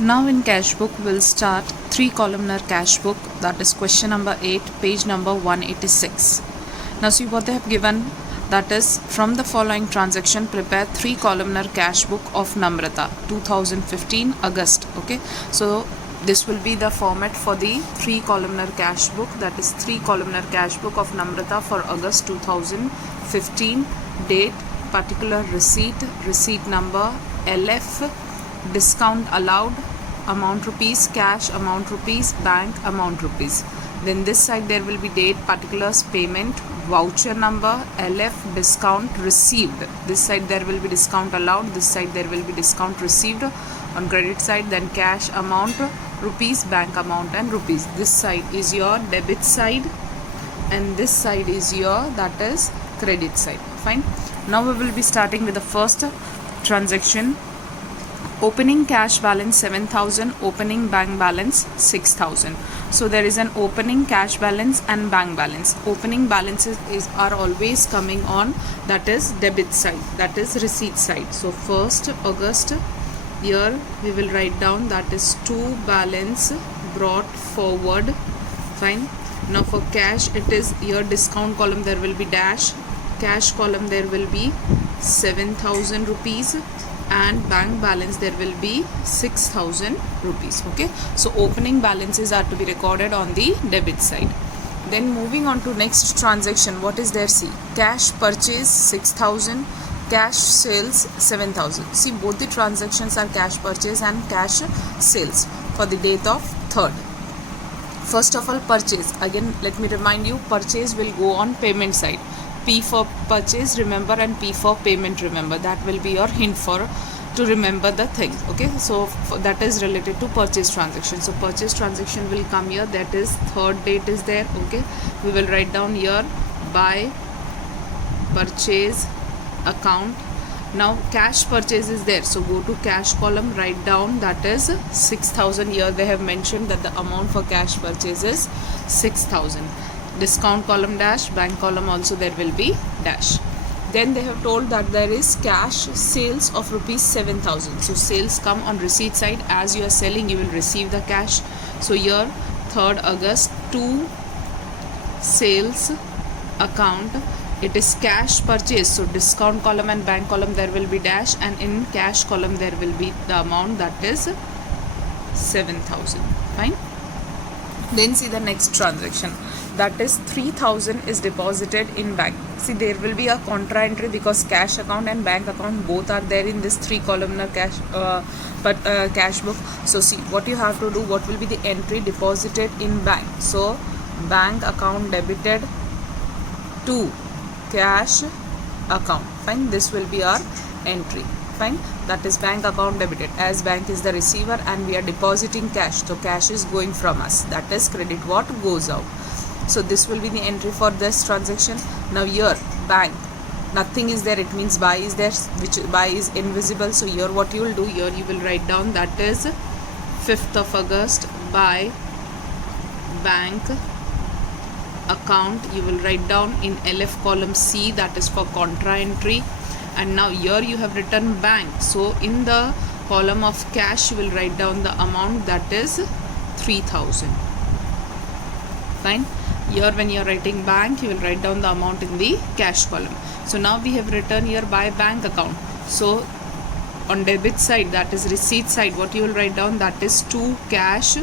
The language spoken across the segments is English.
Now in cash book we'll start 3 columnar cash book, that is question number 8, page number 186. Now see what they have given, that is from the following transaction prepare 3 columnar cash book of Namrata 2015 August. Okay, so this will be the format for the 3 columnar cash book, that is 3 columnar cash book of Namrata for August 2015. Date, particular receipt number, LF, discount allowed, amount rupees, cash amount rupees, bank amount rupees. Then this side there will be date, particulars, payment, voucher number, LF, discount received. This side there will be discount allowed, this side there will be discount received on credit side. Then cash amount rupees, bank amount and rupees. This side is your debit side and this side is your, that is, credit side. Fine. Now we will be starting with the first transaction. Opening cash balance 7,000, opening bank balance 6,000. So there is an opening cash balance and bank balance. Opening balances are always coming on, that is debit side, that is receipt side. So 1st August, here we will write down, that is to balance brought forward. Fine. Now for cash, it is here discount column there will be dash, cash column there will be 7,000 rupees and bank balance there will be 6,000 rupees. Okay, so opening balances are to be recorded on the debit side. Then moving on to next transaction, what is there? See, cash purchase 6,000, cash sales 7,000. See, both the transactions are cash purchase and cash sales for the date of 3rd. First of all, purchase. Again, let me remind you, purchase will go on payment side. P for purchase remember and P for payment remember. That will be your hint for to remember the things. Okay, so that is related to purchase transaction. So purchase transaction will come here, that is 3rd date is there. Okay, we will write down here buy purchase account. Now cash purchase is there, so go to cash column, write down, that is 6,000. Here they have mentioned that the amount for cash purchase is 6,000. Discount column dash, bank column also there will be dash. Then they have told that there is cash sales of rupees 7,000. So sales come on receipt side. As you are selling, you will receive the cash. So here 3rd August to sales account, it is cash purchase. So discount column and bank column there will be dash, and in cash column there will be the amount, that is 7,000. Fine. Then see the next transaction, that is 3,000 is deposited in bank. See, there will be a contra entry because cash account and bank account both are there in this 3 columnar cash cash book. So see what you have to do, what will be the entry, deposited in bank. So bank account debited to cash account. Fine, this will be our entry. Fine, that is bank account debited, as bank is the receiver and we are depositing cash, so cash is going from us, that is credit what goes out. So this will be the entry for this transaction. Now here bank, nothing is there, it means buy is there, which buy is invisible. So here what you will do, here you will write down, that is 5th of August buy bank account. You will write down in LF column C, that is for contra entry. And now here you have written bank, so in the column of cash you will write down the amount, that is 3,000. Fine. Here when you are writing bank, you will write down the amount in the cash column. So now we have written here buy bank account. So on debit side, that is receipt side, what you will write down, that is to cash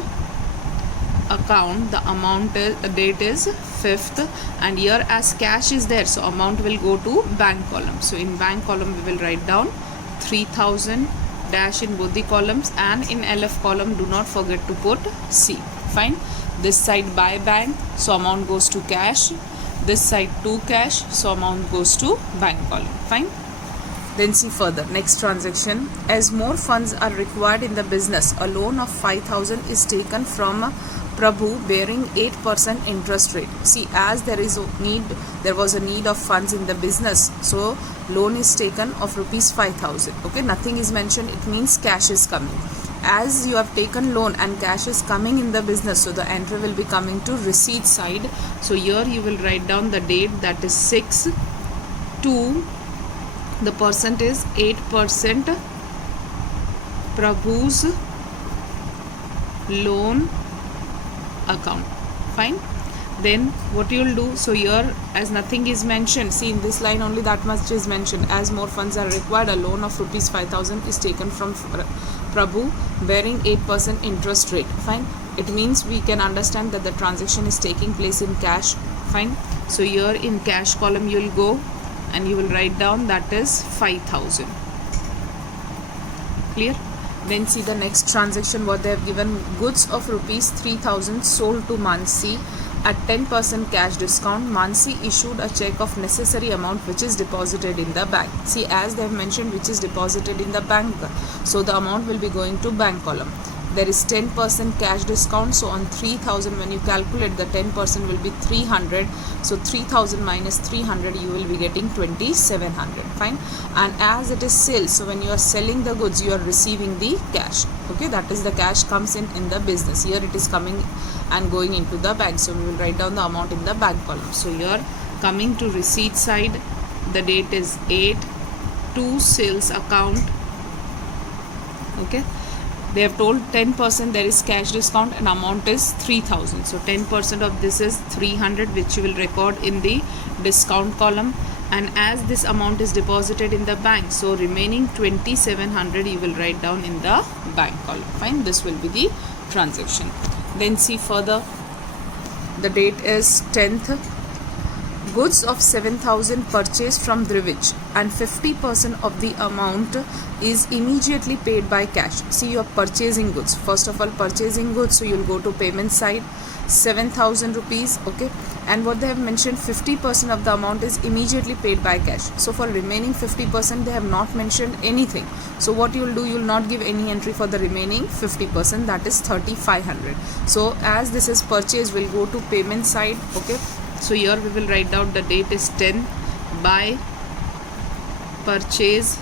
account, the amount date is 5th, and here as cash is there, so amount will go to bank column. So in bank column we will write down 3,000 dash in both the columns, and in LF column do not forget to put C. Fine. This side buy bank, so amount goes to cash. This side to cash, so amount goes to bank column. Fine. Then see further, next transaction. As more funds are required in the business, a loan of 5,000 is taken from Prabhu bearing 8% interest rate. See, as there was a need of funds in the business, so loan is taken of rupees 5,000. Okay, nothing is mentioned, it means cash is coming. As you have taken loan and cash is coming in the business, so the entry will be coming to receipt side. So here you will write down the date, that is 6 to the percent is 8% Prabhu's loan account. Fine. Then what you will do, so here as nothing is mentioned, see in this line only that much is mentioned, as more funds are required, a loan of rupees 5,000 is taken from Prabhu bearing 8% interest rate. Fine. It means we can understand that the transaction is taking place in cash. Fine. So here in cash column you will go and you will write down that is 5,000. Clear? Then see the next transaction what they have given, goods of rupees 3,000 sold to Mansi at 10% cash discount. Mansi issued a check of necessary amount which is deposited in the bank. See, as they have mentioned which is deposited in the bank, so the amount will be going to bank column. There is 10% cash discount, so on 3,000 when you calculate, the 10% will be 300. So 3,000 minus 300 you will be getting 2,700. Fine. And as it is sales, so when you are selling the goods you are receiving the cash. Okay, that is the cash comes in the business. Here it is coming and going into the bank, so we will write down the amount in the bank column. So here coming to receipt side, the date is 8 to sales account. Okay, they have told 10% there is cash discount and amount is 3,000. So 10% of this is 300 which you will record in the discount column, and as this amount is deposited in the bank, so remaining 2,700 you will write down in the bank column. Fine. This will be the transaction. Then see further, the date is 10th. Goods of 7,000 purchased from Drivij and 50% of the amount is immediately paid by cash. See, you are purchasing goods. First of all, purchasing goods, so you will go to payment side, 7,000 rupees. Okay, and what they have mentioned, 50% of the amount is immediately paid by cash. So for remaining 50% they have not mentioned anything. So what you will do, you will not give any entry for the remaining 50%, that is 3,500. So as this is purchase, we'll go to payment side. Okay, so here we will write down the date is 10 by purchase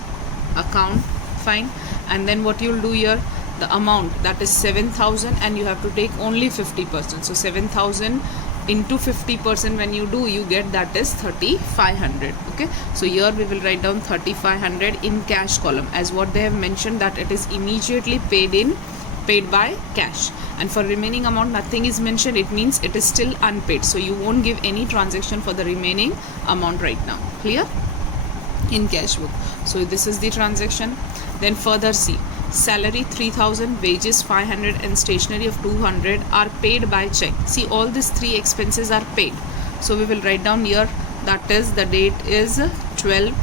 account. Fine. And then what you will do here, the amount that is 7,000 and you have to take only 50%. So 7,000 into 50% when you do, you get that is 3,500. Okay, so here we will write down 3,500 in cash column, as what they have mentioned that it is immediately paid by cash. And for remaining amount nothing is mentioned, it means it is still unpaid, so you won't give any transaction for the remaining amount right now. Clear? In cash book. So this is the transaction. Then further see, salary 3,000, wages 500 and stationery of 200 are paid by check. See, all these three expenses are paid, so we will write down here that is the date is 12,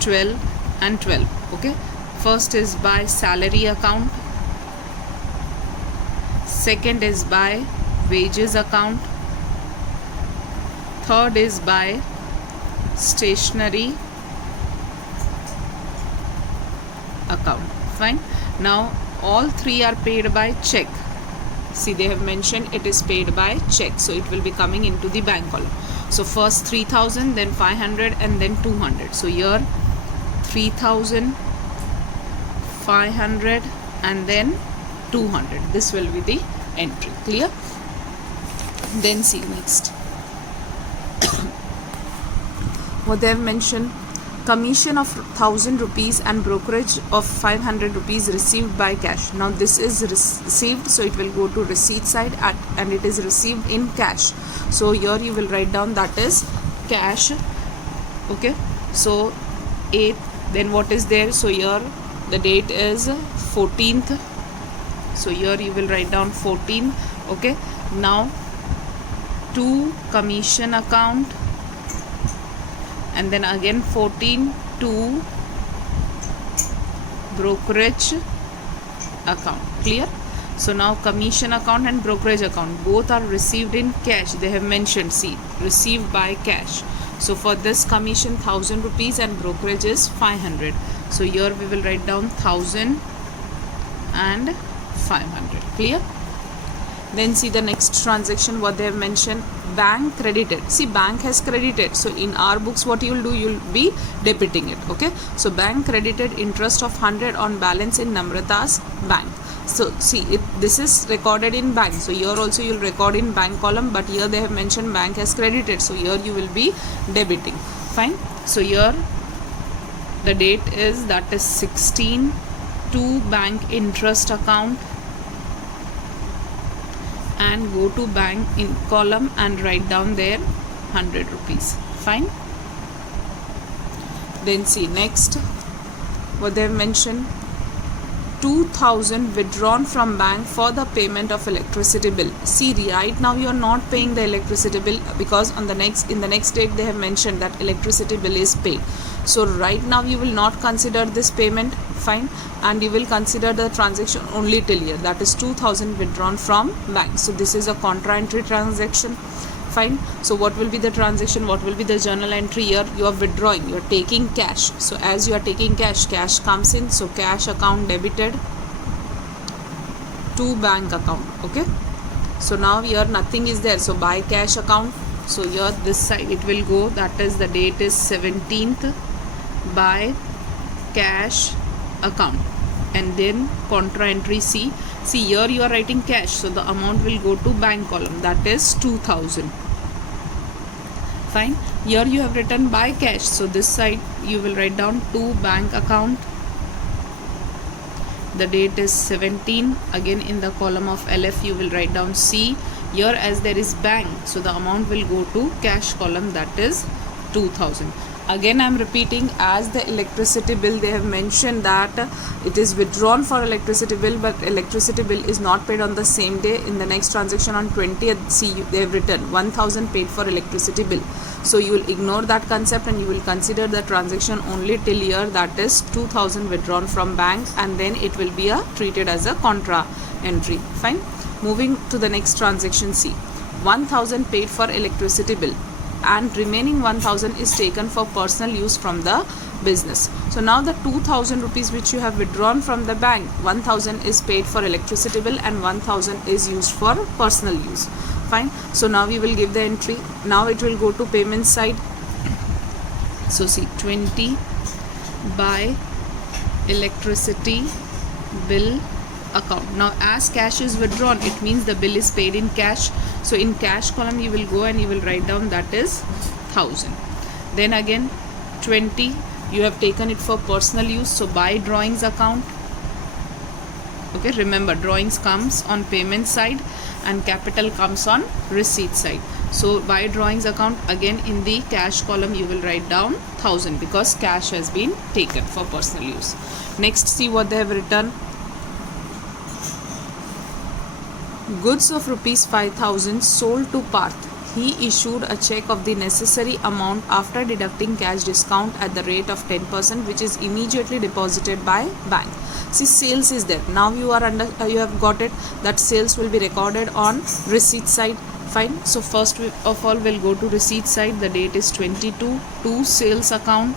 12 and 12. Okay, first is by salary account, second is by wages account, third is by stationery account. Fine. Now all three are paid by check. See, they have mentioned it is paid by check, so it will be coming into the bank column. So first 3,000, then 500 and then 200. So here 3,000, 500 and then 200. This will be the entry. Clear? Then see next what they have mentioned, commission of 1,000 rupees and brokerage of 500 rupees received by cash. Now this is received, so it will go to receipt side and it is received in cash. So here you will write down that is cash. Okay, so 8th, then what is there, so here the date is 14th, so here you will write down 14. Okay, now to commission account, and then again 14 to brokerage account. Clear? So now commission account and brokerage account both are received in cash. They have mentioned, see, received by cash. So for this commission 1,000 rupees and brokerage is 500. So here we will write down 1,000 and 500. Clear? Then see the next transaction what they have mentioned, bank credited. See, bank has credited, so in our books what you will do, you will be debiting it. Okay, so bank credited interest of 100 on balance in Namrata's bank. So see, this is recorded in bank, so here also you will record in bank column, but here they have mentioned bank has credited, so here you will be debiting. Fine. So here the date is that is 16 to bank interest account, and go to bank in column and write down there 100 rupees. Fine. Then see next what they have mentioned, 2000 withdrawn from bank for the payment of electricity bill. See, right now you are not paying the electricity bill because in the next date they have mentioned that electricity bill is paid. So right now you will not consider this payment. Fine. And you will consider the transaction only till here, that is 2000 withdrawn from bank. So this is a contra entry transaction. Fine. So what will be the transaction, what will be the journal entry here? You are withdrawing, you are taking cash. So as you are taking cash, cash comes in, so cash account debited to bank account. Okay, so now here nothing is there, so by cash account. So here this side it will go, that is the date is 17th, by cash account, and then contra entry C. See, here you are writing cash, so the amount will go to bank column, that is 2000. Fine. Here you have written by cash, so this side you will write down to bank account. The date is 17. Again in the column of LF you will write down C. Here as there is bank, so the amount will go to cash column, that is 2000. Again I am repeating, as the electricity bill they have mentioned that it is withdrawn for electricity bill, but electricity bill is not paid on the same day. In the next transaction on 20th, see, they have written 1000 paid for electricity bill. So you will ignore that concept and you will consider the transaction only till here, that is 2000 withdrawn from bank, and then it will be treated as a contra entry. Fine. Moving to the next transaction, see, 1000 paid for electricity bill and remaining 1000 is taken for personal use from the business. So now the 2000 rupees which you have withdrawn from the bank, 1000 is paid for electricity bill and 1000 is used for personal use. Fine. So now we will give the entry. Now it will go to payment side. So see, 20 by electricity bill account. Now as cash is withdrawn, it means the bill is paid in cash. So in cash column you will go and you will write down that is 1000. Then again 20 you have taken it for personal use, so by drawings account. Okay, remember drawings comes on payment side and capital comes on receipt side. So by drawings account, again in the cash column you will write down 1000 because cash has been taken for personal use. Next, see what they have written. Goods of rupees 5000 sold to Parth. He issued a check of the necessary amount after deducting cash discount at the rate of 10%, which is immediately deposited by bank. See, sales is there. Now you are you have got it that sales will be recorded on receipt side. Fine. So first of all we'll go to receipt side. The date is 22 to sales account.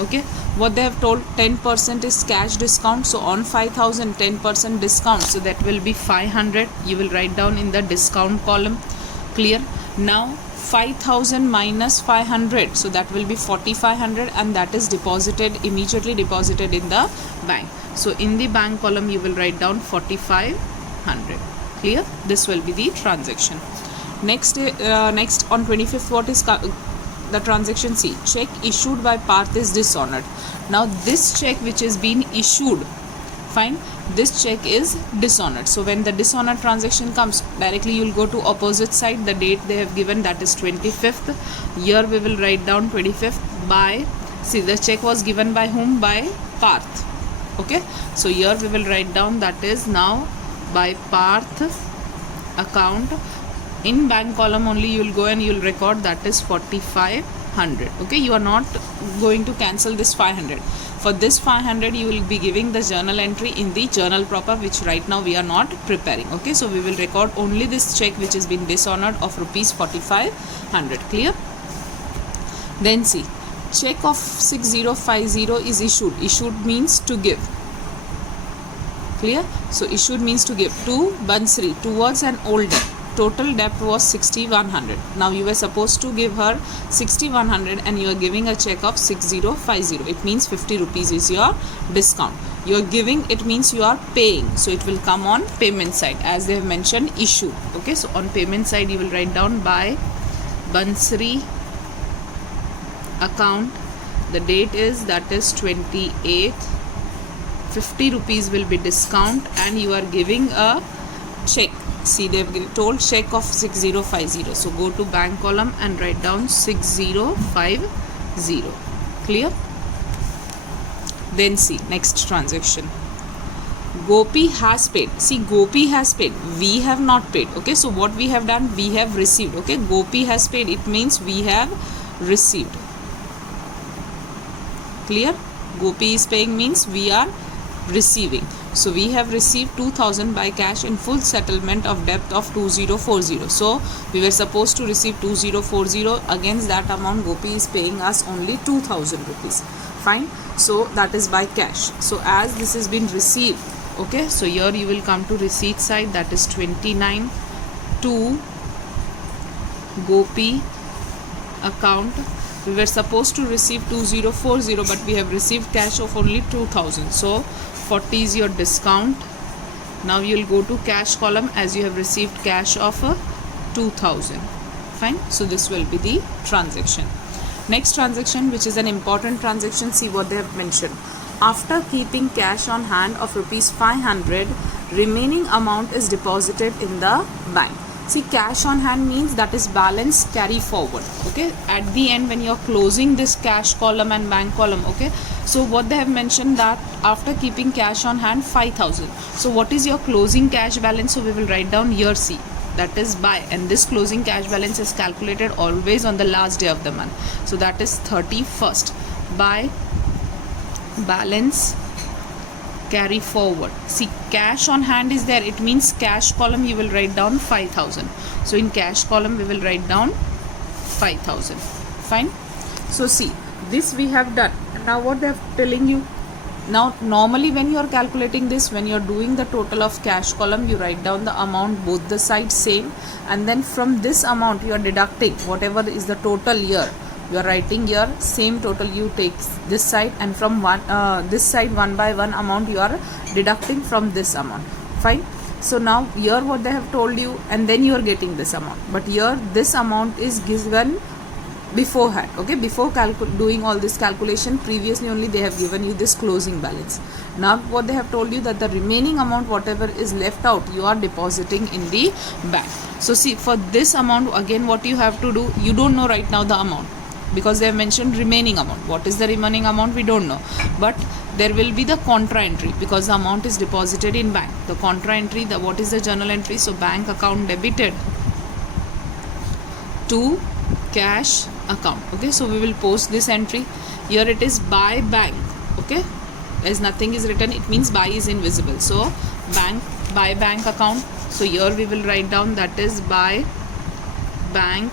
Okay, what they have told, 10% is cash discount. So on 5000, 10% discount, so that will be 500. You will write down in the discount column. Clear? Now 5000 minus 500, so that will be 4500, and that is immediately deposited in the bank. So in the bank column you will write down 4500. Clear? This will be the transaction. Next on 25th, what is the transaction? C, check issued by Parth is dishonored. Now this check which is being issued, fine, this check is dishonored. So when the dishonored transaction comes, directly you will go to opposite side. The date they have given, that is 25th. Here we will write down 25th by, see, the check was given by whom? By Parth. Okay, so here we will write down that is now by Parth account. In bank column only you will go and you will record that is 4500. Okay, you are not going to cancel this 500. For this 500 you will be giving the journal entry in the journal proper, which right now we are not preparing. Okay, so we will record only this check which has been dishonored of rupees 4500. Clear? Then see, check of 6050 is issued. Issued means to give. Clear? So issued means to give to Bansri towards an old debt. Total debt was 6100. Now you were supposed to give her 6100 and you are giving a check of 6050. It means 50 rupees is your discount. You are giving, it means you are paying. So it will come on payment side as they have mentioned issue. Okay, so on payment side you will write down by Bansri account. The date is, that is 28th. 50 rupees will be discount and you are giving a check. See, they've told check of 6050. So go to bank column and write down 6050. Clear? Then see next transaction. Gopi has paid. See, Gopi has paid. We have not paid. Okay, so what we have done? We have received. Okay, Gopi has paid. It means we have received. Clear? Gopi is paying means we are receiving. So we have received 2000 by cash in full settlement of debt of 2040. So we were supposed to receive 2040. Against that amount, Gopi is paying us only 2000 rupees. Fine. So that is by cash. So as this has been received, okay, so here you will come to receipt side, that is 29 to Gopi account. We were supposed to receive 2040, but we have received cash of only 2000. So 40 is your discount. Now you will go to cash column as you have received cash of 2000. Fine. So this will be the transaction. Next transaction, which is an important transaction, see what they have mentioned. After keeping cash on hand of rupees 500, remaining amount is deposited in the bank. See, cash on hand means that is balance carry forward. Okay, at the end when you are closing this cash column and bank column, okay, so what they have mentioned that after keeping cash on hand 5000. So what is your closing cash balance? So we will write down here, see, that is by, and this closing cash balance is calculated always on the last day of the month. So that is 31st by balance carry forward. See, cash on hand is there. It means cash column you will write down 5000. So in cash column we will write down 5000. Fine. So see, this we have done. Now what they are telling you. Now normally when you are calculating this, when you are doing the total of cash column, you write down the amount both the sides same, and then from this amount you are deducting whatever is the total here. You are writing here same total, you take this side, and from this side one by one amount you are deducting from this amount. Fine. So now here what they have told you, and then you are getting this amount, but here this amount is given beforehand. Okay, before doing all this calculation, previously only they have given you this closing balance. Now what they have told you that the remaining amount whatever is left out you are depositing in the bank. So see, for this amount again what you have to do, you don't know right now the amount because they have mentioned remaining amount. What is the remaining amount we don't know, but there will be the contra entry because the amount is deposited in bank. The contra entry, the what is the journal entry? So bank account debited to cash account. Okay, so we will post this entry. Here it is by bank. Okay, as nothing is written, it means by is invisible. So bank, by bank account. So here we will write down that is by bank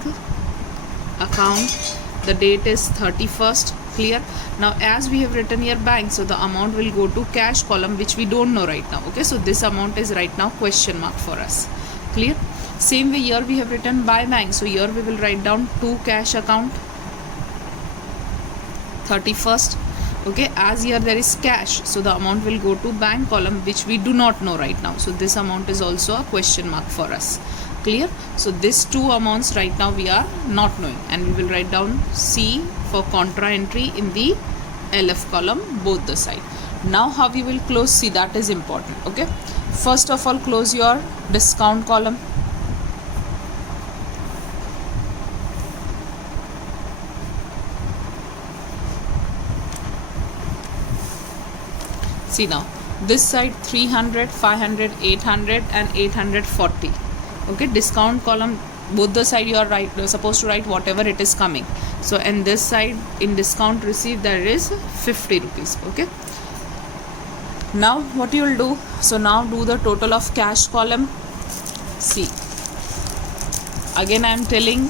account. The date is 31st. Clear? Now as we have written here bank, so the amount will go to cash column, which we don't know right now. Okay, so this amount is right now question mark for us. Clear? Same way here we have written by bank, so here we will write down to cash account 31st. Okay, as here there is cash, so the amount will go to bank column, which we do not know right now. So this amount is also a question mark for us. Clear? So these two amounts right now we are not knowing, and we will write down C for contra entry in the LF column both the side. Now how we will close, see, that is important. Okay, first of all close your discount column. See, now this side 300, 500, 800 and 840. Okay, discount column both the side you are supposed to write whatever it is coming. So and this side in discount received there is 50 rupees. Okay, now what you will do, so now do the total of cash column. See, again I am telling,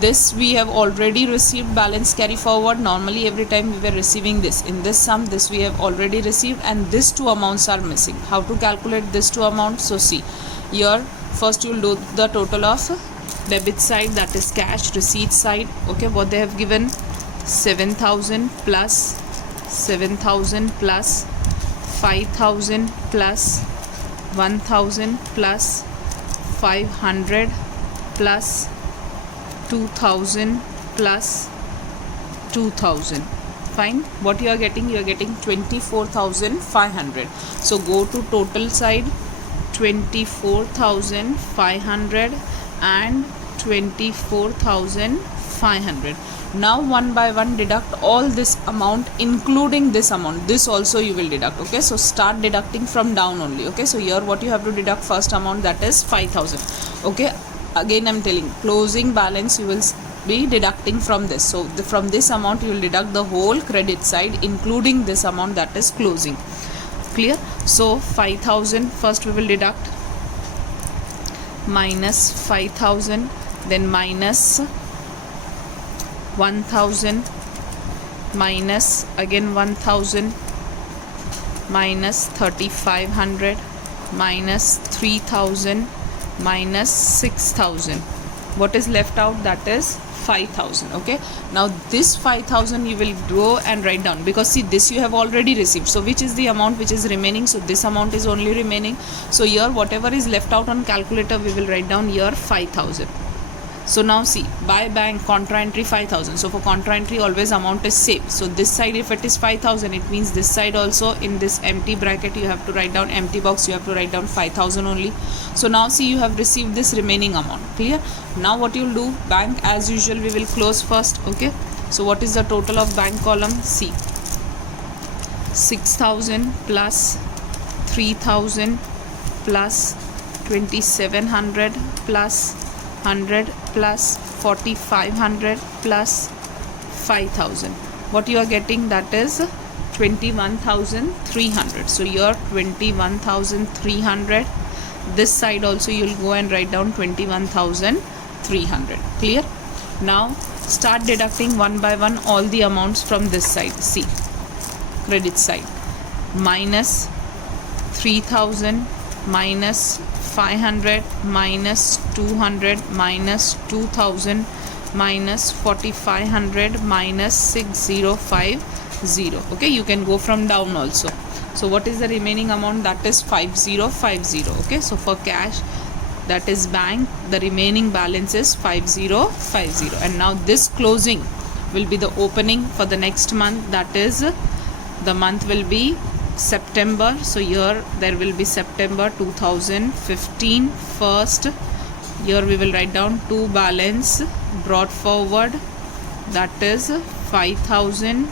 this we have already received balance carry forward. Normally every time we were receiving this, in this sum this we have already received, and these two amounts are missing. How to calculate these two amounts? So see, here first you will do the total of debit side, that is cash, receipt side. Okay, what they have given, 7000 plus 7000 plus 5000 plus 1000 plus 500 plus 2000 plus 2000. Fine. What you are getting? You are getting 24,500. So go to total side, 24,500 and 24,500. Now one by one deduct all this amount including this amount. This also you will deduct. Okay, so start deducting from down only. Okay, so here what you have to deduct first amount, that is 5,000. Okay, again I'm telling, closing balance you will be deducting from this. So from this amount you will deduct the whole credit side including this amount, that is closing. Clear? So 5,000 first we will deduct, minus 5,000, then minus 1,000, minus again 1,000, minus 3,500, minus 3,000, minus 6,000. What is left out? That is 5,000. Okay, now this 5,000 you will go and write down, because see, this you have already received. So which is the amount which is remaining? So this amount is only remaining. So here whatever is left out on calculator we will write down here 5,000. So now see, by bank contra entry 5,000. So for contra entry always amount is same. So this side if it is 5,000, it means this side also in this empty bracket you have to write down, empty box you have to write down 5,000 only. So now see, you have received this remaining amount. Clear? Now what you will do, bank as usual we will close first. Okay, so what is the total of bank column? See, 6,000 plus 3,000 plus 2,700 plus 100 plus 4,500 plus 5,000. What you are getting? That is 21,300. So here 21,300. This side also you will go and write down 21,300. Clear? Now start deducting one by one all the amounts from this side. See, credit side, minus 3,000, minus 500, minus 200, minus 2,000, minus 4,500, minus 6,050. Okay, you can go from down also. So what is the remaining amount? That is 5,050. Okay, so for cash, that is bank, the remaining balance is 5,050. And now this closing will be the opening for the next month. That is, the month will be September. So here there will be September 2015 first. Here we will write down to balance brought forward, that is 5,000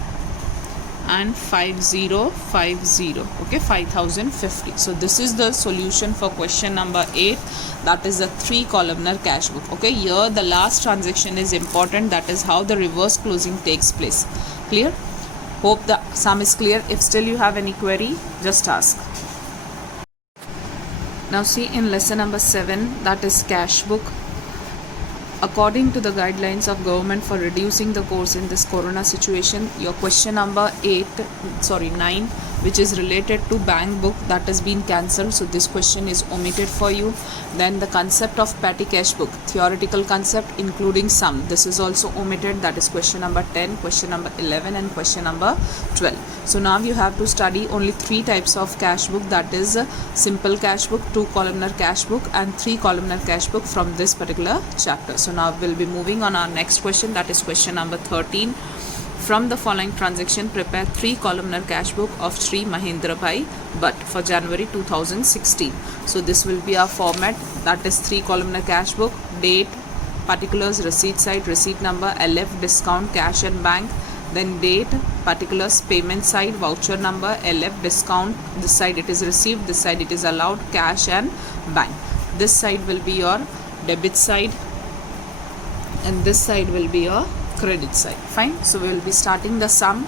and 5,050. Okay, 5,050. So this is the solution for question number 8, that is the 3 columnar cash book. Okay, here the last transaction is important, that is how the reverse closing takes place. Clear? Hope the sum is clear. If still you have any query, just ask. Now see, in lesson number 7, that is cash book. According to the guidelines of government for reducing the course in this corona situation, your question number 9, which is related to bank book, that has been cancelled. So this question is omitted for you. Then the concept of petty cash book, theoretical concept including sum, this is also omitted. That is question number 10, question number 11 and question number 12. So now you have to study only 3 types of cash book, that is simple cash book, 2 columnar cash book and 3 columnar cash book from this particular chapter. So now we'll be moving on our next question, that is question number 13. From the following transaction, prepare 3 columnar cash book of Sri Mahendra Bhai Bhatt for January 2016. So this will be our format, that is 3 columnar cash book, date, particulars, receipt side, receipt number, LF, discount, cash and bank, then date, particulars, payment side, voucher number, LF, discount, this side it is received, this side it is allowed, cash and bank. This side will be your debit side and this side will be your credit side. Fine. So we will be starting the sum.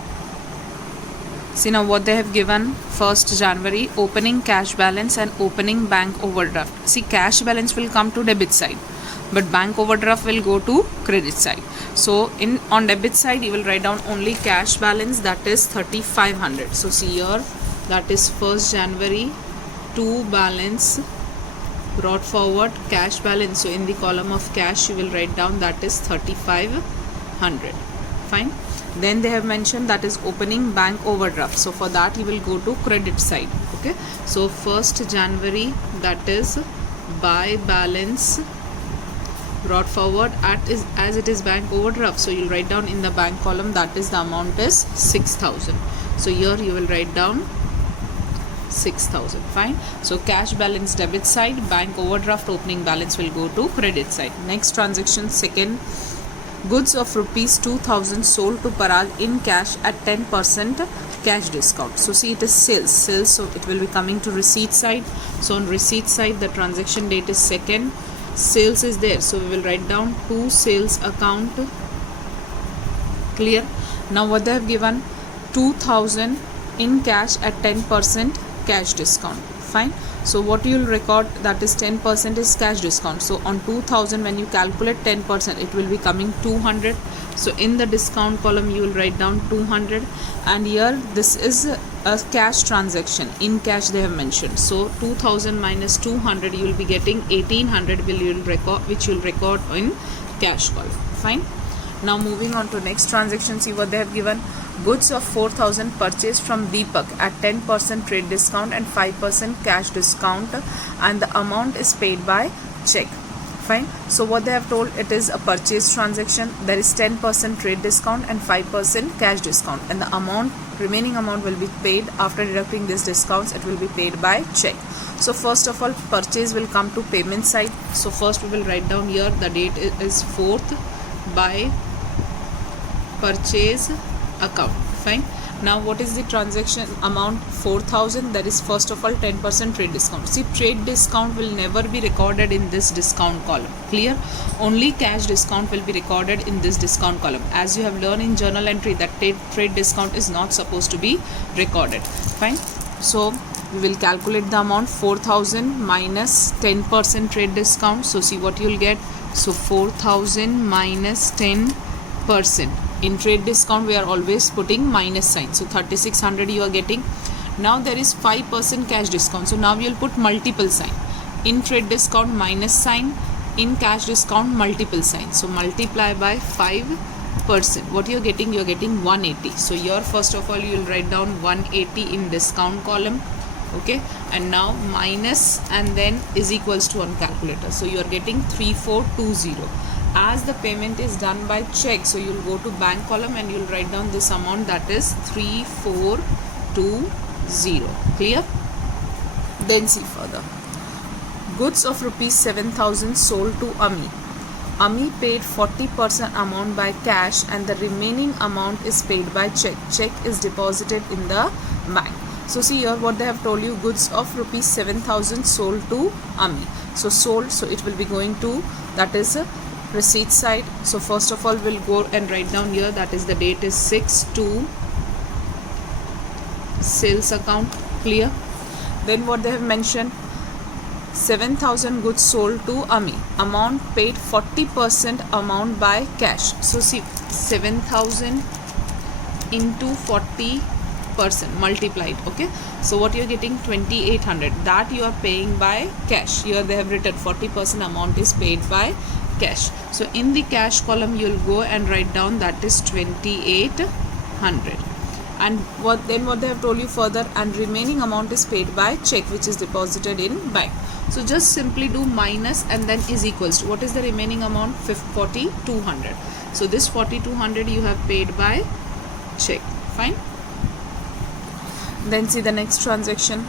See now what they have given. 1st January, opening cash balance and opening bank overdraft. See, cash balance will come to debit side, but bank overdraft will go to credit side. So on debit side you will write down only cash balance, that is 3,500. So see here, that is 1st January to balance brought forward cash balance. So in the column of cash you will write down, that is 3,500. Fine. Then they have mentioned that is opening bank overdraft. So for that you will go to credit side. Okay, so 1st January, that is by balance brought forward as it is bank overdraft. So you'll write down in the bank column, that is the amount is 6,000. So here you will write down 6,000. Fine. So cash balance debit side, bank overdraft opening balance will go to credit side. Next transaction, second, goods of rupees 2,000 sold to Parag in cash at 10% cash discount. So see, it is sales, so it will be coming to receipt side. So on receipt side, the transaction date is second, sales is there, so we will write down to sales account. Clear? Now what they have given, 2,000 in cash at 10% cash discount. Fine. So what you will record, that is 10% is cash discount. So on 2,000, when you calculate 10%, it will be coming 200. So in the discount column you will write down 200, and here this is a cash transaction, in cash they have mentioned. So 2,000 minus 200, you will be getting 1,800 which you will record in cash column. Fine. Now moving on to next transaction, see what they have given. Goods of 4,000 purchased from Deepak at 10% trade discount and 5% cash discount, and the amount is paid by check. Fine. So what they have told, it is a purchase transaction. There is 10% trade discount and 5% cash discount, and the remaining amount will be paid after deducting these discounts. It will be paid by check. So first of all, purchase will come to payment side. So first we will write down here the date is 4th by purchase account. Fine. Now what is the transaction amount? 4,000. That is first of all 10% trade discount. See, trade discount will never be recorded in this discount column. Clear? Only cash discount will be recorded in this discount column. As you have learned in journal entry that trade discount is not supposed to be recorded. Fine. So we will calculate the amount, 4,000 minus 10% trade discount. So see what you will get. So 4,000 minus 10%. In trade discount we are always putting minus sign, so 3,600 you are getting. Now there is 5% cash discount, so now you will put multiple sign. In trade discount minus sign, in cash discount multiple sign, so multiply by 5%. What you are getting? You are getting 180. So here first of all you will write down 180 in discount column. Okay, and now minus and then is equals to on calculator, so you are getting 3420. As the payment is done by check, so you will go to bank column and you will write down this amount, that is 3420. Clear? Then see further. Goods of rupees 7,000 sold to Ami. Ami paid 40% amount by cash and the remaining amount is paid by check. Check is deposited in the bank. So see here what they have told you, goods of rupees 7,000 sold to Ami. So sold, so it will be going to, that is receipt side. So first of all we'll go and write down here, that is the date is 6/2, sales account. Clear? Then what they have mentioned, 7,000 goods sold to Ami, amount paid 40% amount by cash. So see, 7,000 into 40% multiplied. Okay, so what you're getting, 2,800, that you are paying by cash. Here they have written 40% amount is paid by cash. So in the cash column you will go and write down, that is 2,800. And what they have told you further, and remaining amount is paid by check, which is deposited in bank. So just simply do minus and then is equals to, what is the remaining amount? 4,200. So this 4,200 you have paid by check. Fine. Then see the next transaction,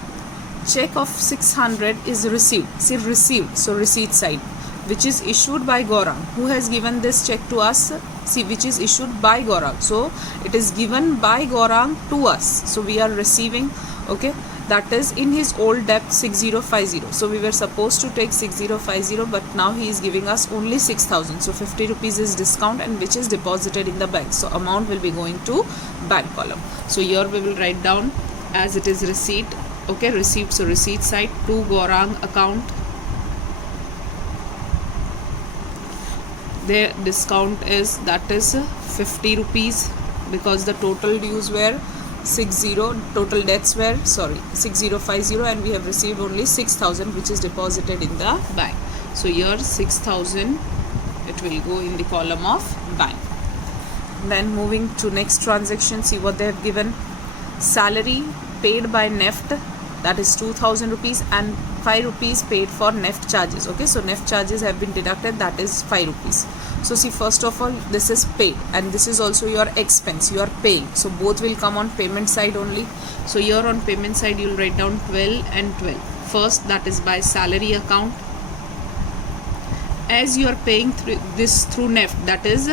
check of 600 is received. See, received, so receipt side, which is issued by Gaurang. Who has given this check to us? See, which is issued by Gaurang. So it is given by Gaurang to us. So we are receiving, okay, that is in his old debt 6,050. So we were supposed to take 6,050, but now he is giving us only 6,000. So 50 rupees is discount, and which is deposited in the bank. So amount will be going to bank column. So here we will write down as it is receipt. Okay, receipt. So receipt side to Gaurang account. The discount is, that is 50 rupees, because the total dues were total debts were 6,050, and we have received only 6,000, which is deposited in the bank. So here 6,000, it will go in the column of bank. Then moving to next transaction, see what they have given. Salary paid by NEFT that is 2000 rupees, and 5 rupees paid for NEFT charges. Okay, so NEFT charges have been deducted, that is 5 rupees. So see, first of all, this is paid and this is also your expense, you are paying, so both will come on payment side only. So here on payment side you will write down 12 and 12. First, that is by salary account. As you are paying through NEFT, that is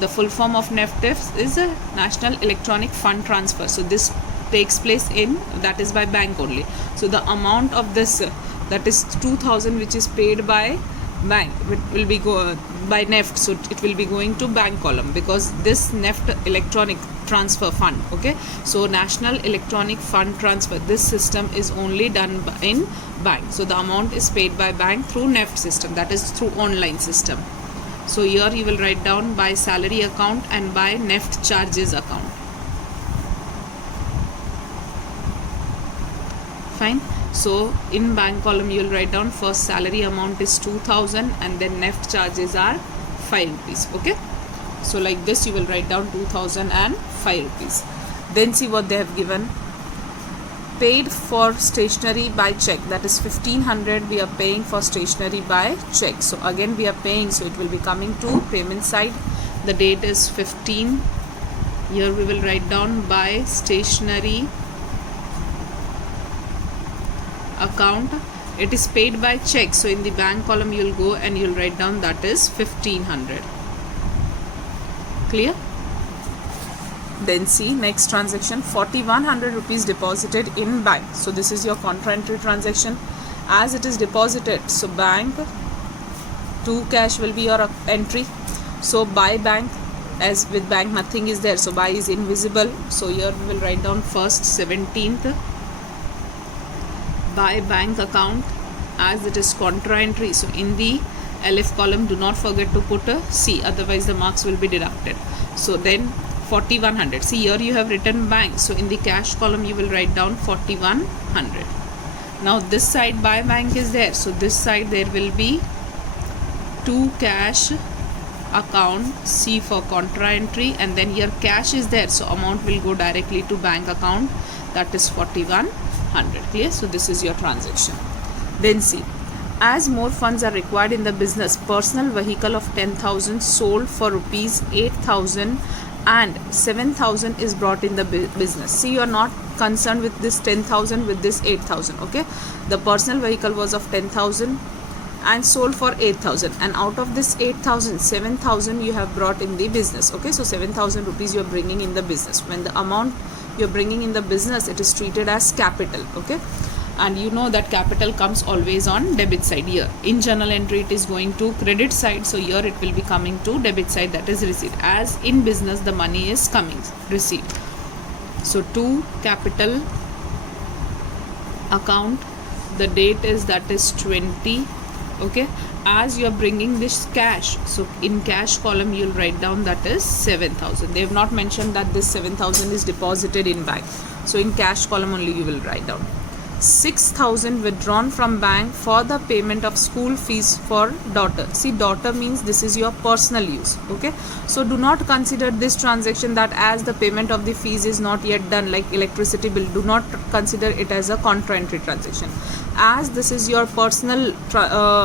the full form of NEFT is a National Electronic Fund Transfer. So this takes place that is by bank only. So the amount of this, that is 2000, which is paid by bank, it will be by NEFT, so it will be going to bank column, because this NEFT electronic transfer fund, okay, so National Electronic Fund Transfer, this system is only done in bank. So the amount is paid by bank through NEFT system, that is through online system. So here you will write down by salary account and by NEFT charges account. Fine. So in bank column you will write down first salary amount is 2000 and then NEFT charges are 5 rupees. Okay, so like this you will write down 2000 and 5 rupees. Then see what they have given. Paid for stationery by check, that is 1500 we are paying for stationery by check. So again we are paying, so it will be coming to payment side. The date is 15. Here we will write down by stationery account. It is paid by check, so in the bank column you will go and you will write down that is 1500. Clear? Then see next transaction, 4100 rupees deposited in bank. So this is your contra entry transaction. As it is deposited, so bank to cash will be your entry. So by bank, as with bank nothing is there, so by is invisible. So here we will write down first 17th by bank account, as it is contra entry. So in the LF column do not forget to put a C, otherwise the marks will be deducted. So then 4100. See, here you have written bank, so in the cash column you will write down 4100. Now this side by bank is there, so this side there will be to cash account, C for contra entry, and then here cash is there, so amount will go directly to bank account, that is 4100. Clear? So this is your transaction. Then see, as more funds are required in the business, personal vehicle of 10,000 sold for rupees 8,000 and 7,000 is brought in the business. See, you are not concerned with this 10,000 with this 8,000. Okay, the personal vehicle was of 10,000 and sold for 8,000, and out of this 8,000, 7,000 you have brought in the business. Okay, so 7,000 rupees you are bringing in the business. When the amount you are bringing in the business, it is treated as capital. Okay, and you know that capital comes always on debit side. Here in journal entry it is going to credit side, so here it will be coming to debit side, that is receipt. As in business the money is coming receipt. So to capital account, the date is that is 20. Okay, as you are bringing this cash, so in cash column you will write down that is 7,000. They have not mentioned that this 7,000 is deposited in bank, so in cash column only you will write down 6,000 withdrawn from bank for the payment of school fees for daughter. See, daughter means this is your personal use. Okay, so do not consider this transaction that as the payment of the fees is not yet done, like electricity bill, do not consider it as a contra entry transaction, as this is your personal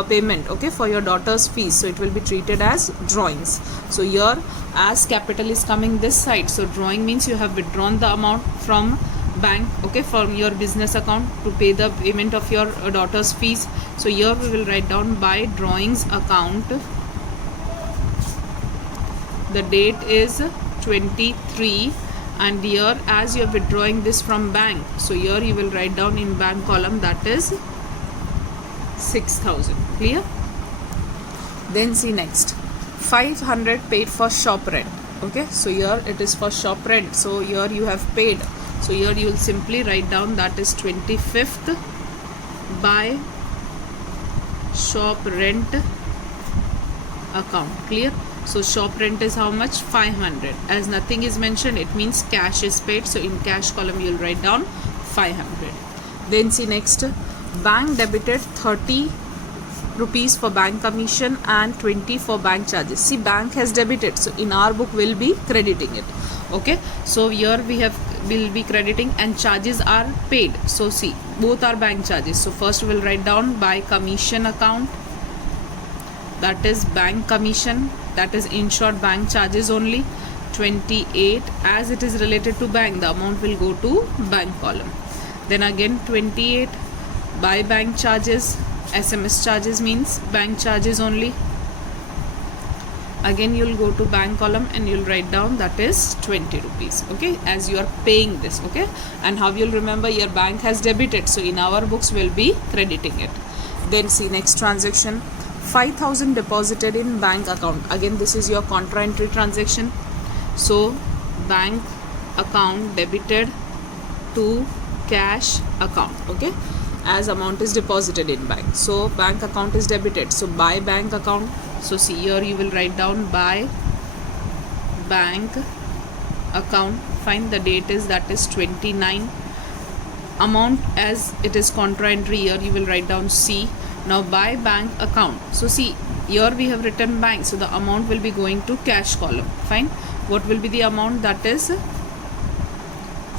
payment, okay, for your daughter's fees, so it will be treated as drawings. So here as capital is coming this side, so drawing means you have withdrawn the amount from bank, okay, from your business account to pay the payment of your daughter's fees. So here we will write down by drawings account, the date is 23, and here as you are withdrawing this from bank, so here you will write down in bank column that is 6,000. Clear? Then see next, 500 paid for shop rent. Okay, so here it is for shop rent, so here you have paid. So here you will simply write down that is 25th by shop rent account. Clear? So shop rent is how much? 500. As nothing is mentioned, it means cash is paid, so in cash column you will write down 500. Then see next, bank debited 30 rupees for bank commission and 20 for bank charges. See, bank has debited, so in our book we'll be crediting it. Okay, so here we have will be crediting, and charges are paid. So see, both are bank charges. So first we'll write down by commission account, that is bank commission, that is in short bank charges only. 28, as it is related to bank, the amount will go to bank column. Then again 28 by bank charges, SMS charges means bank charges only. Again you'll go to bank column and you'll write down that is 20 rupees, okay, as you are paying this, okay. And how you'll remember, your bank has debited, so in our books we'll be crediting it. Then see next transaction, 5,000 deposited in bank account. Again this is your contra entry transaction. So bank account debited to cash account, okay, as amount is deposited in bank. So bank account is debited, so by bank account. So see here you will write down by bank account. Fine, the date is that is 29. Amount, as it is contra entry, here you will write down C. Now by bank account, so see here we have written bank, so the amount will be going to cash column. Fine, what will be the amount? That is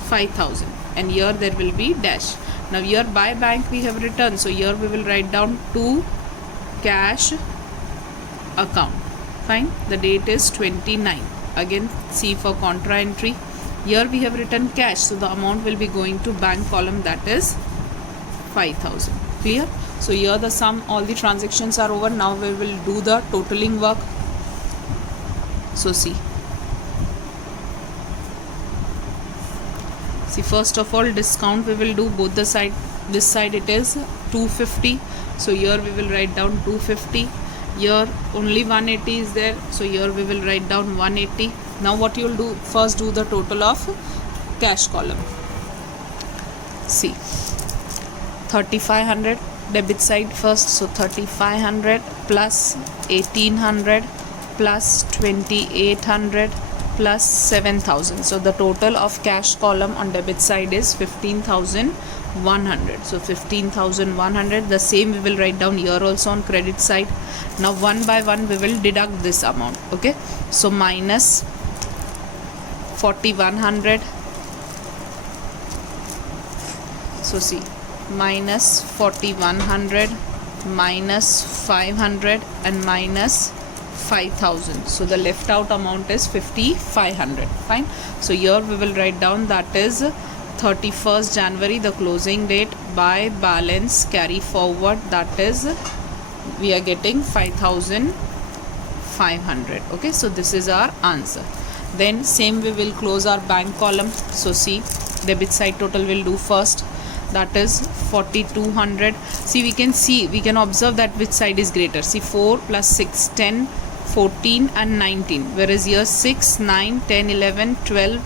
5,000, and here there will be dash. Now here by bank we have written, so here we will write down to cash account. Fine, the date is 29. Again C for contra entry, here we have written cash, so the amount will be going to bank column, that is 5,000. Clear? So here the sum, all the transactions are over. Now we will do the totaling work. So see first of all discount we will do both the side. This side it is 250, so here we will write down 250. Here only 180 is there, so here we will write down 180. Now what you will do, first do the total of cash column. See 3500 debit side first, so 3500 plus 1800 plus 2800 plus 7,000. So the total of cash column on debit side is 15,100. So 15,100. The same we will write down here also on credit side. Now one by one we will deduct this amount, okay. So minus 4,100. So see, minus 4,100, minus 500, and minus 5,000. So the left out amount is 5,500. Fine. So here we will write down that is 31st January, the closing date, by balance carry forward, that is we are getting 5,500. Okay, so this is our answer. Then same we will close our bank column. So see, debit side total will do first, that is 4,200. See, we can observe that which side is greater. See, 4 plus 6, 10, 14 and 19, whereas here 6, 9, 10, 11, 12.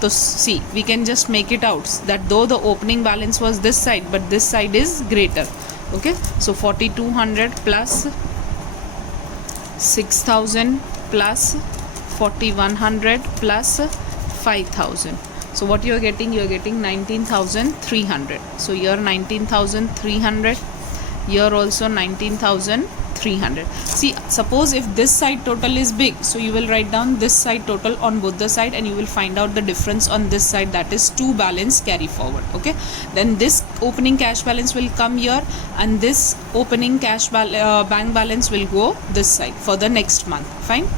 So see, we can just make it out that though the opening balance was this side, but this side is greater. Okay, so 4,200 plus 6,000 plus 4,100 plus 5,000. So what you are getting? You are getting 19,300. So here 19,300, here also 19,300. See, suppose if this side total is big, so you will write down this side total on both the side, and you will find out the difference on this side, that is 2 balance carry forward. Okay, then this opening cash balance will come here, and this opening cash bank balance will go this side for the next month. Fine.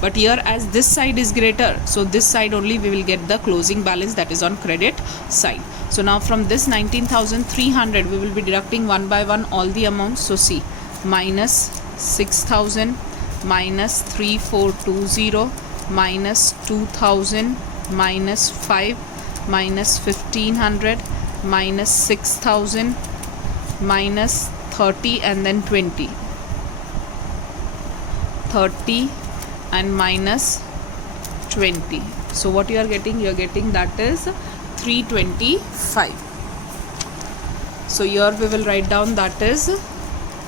But here as this side is greater, so this side only we will get the closing balance, that is on credit side. So now from this 19,300 we will be deducting one by one all the amounts. So see, minus 6,000, minus 3,420, minus 2,000, minus 5, minus 1,500, minus 6,000, minus 30, and then 20, 30 and minus 20. So what you are getting? You are getting that is 325. So here we will write down that is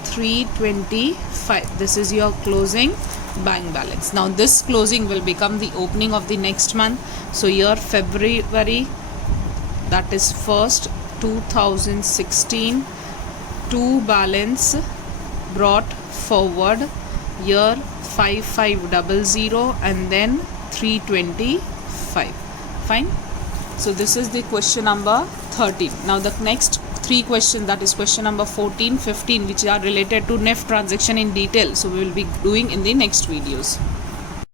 325. This is your closing bank balance. Now this closing will become the opening of the next month. So here February, that is 1st 2016, 2 balance brought forward, here 5500 and then 325. Fine. So this is the question number 13. Now the next 3 questions, that is question number 14, 15, which are related to NEFT transaction in detail. So we will be doing in the next videos.